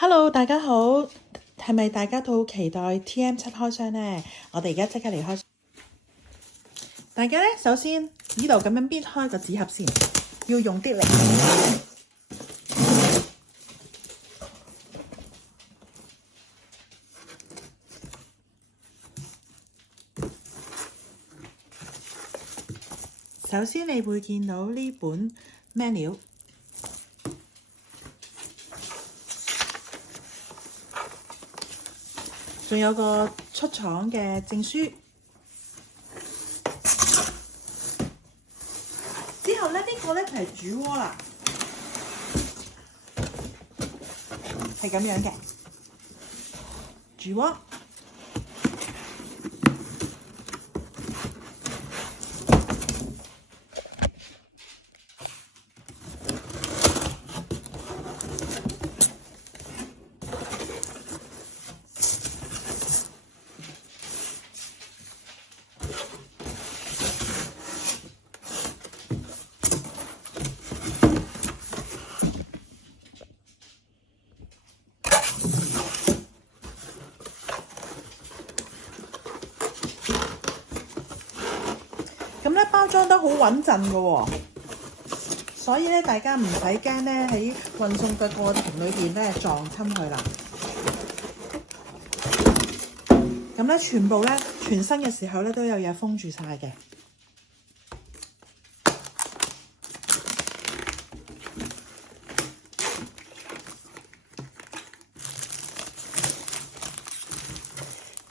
Hello，大家好，係咪大家都好期待 TM7 開箱呢？我哋而家即刻嚟開箱。大家呢，首先呢度咁樣搣開個紙盒先，要用啲力。首先你會見到呢本 menu。仲有個出廠嘅證書，之後咧呢個咧就係主鍋啦，係咁樣嘅主鍋。咁咧包裝得好穩陣嘅喎，所以咧大家唔使驚咧喺運送嘅過程裏邊咧撞親佢啦。咁咧全部咧全新嘅時候咧都有嘢封住晒嘅。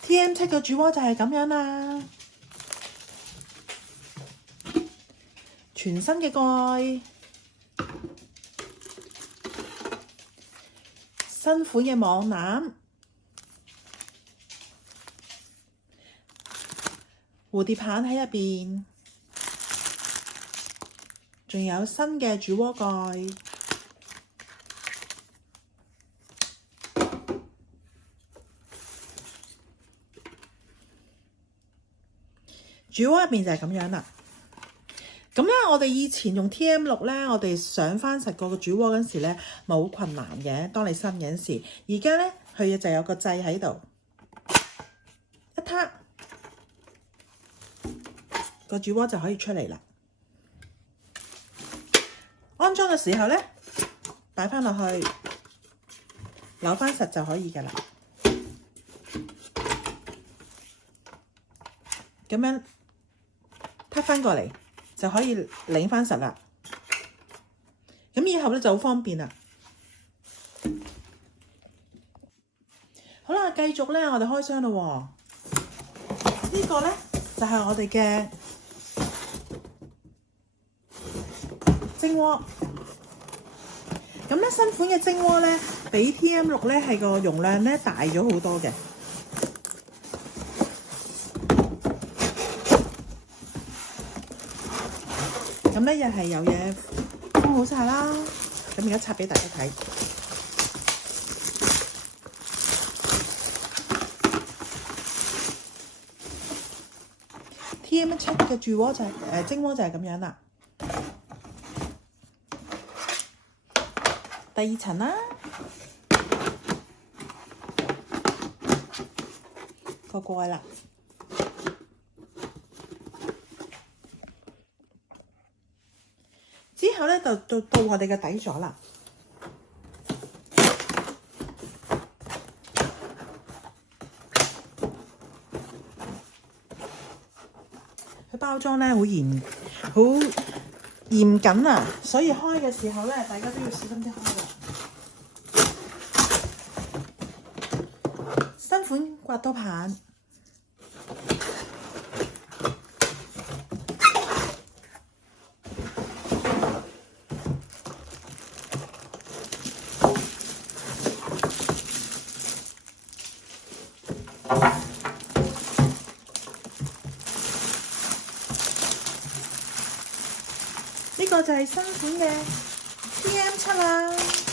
TM7 嘅主鍋就係咁樣啦。全新嘅蓋，新款嘅網籃，蝴蝶棒喺入邊，仲有新嘅主鍋蓋。主鍋入邊就係咁樣啦。咁咧，我哋以前用 TM6咧，我哋上翻實個主鍋嗰陣時咧，冇困難嘅。當你新嘅陣時，而家咧佢就有個掣喺度，一撻個主鍋就可以出嚟啦。安裝嘅時候咧，擺翻落去，扭翻實就可以㗎啦。咁樣撻翻過嚟。就可以擰翻實啦，咁以後咧就好方便啦。好啦，繼續咧，我哋開箱咯喎。呢個咧就係我哋嘅蒸鍋。咁咧新款嘅蒸鍋咧，比 TM6咧係個容量咧大咗好多嘅。咁咧又係有嘢封好晒啦，咁而家拆俾大家睇。TM7 嘅主鍋就係蒸鍋就係咁樣啦。第二層啦，個蓋啦。之後咧就到我哋嘅底座啦。佢包裝咧好嚴謹啊，所以開嘅時候咧，大家都要小心啲開啦。新款刮刀棒。呢個就係新款嘅 TM7啦。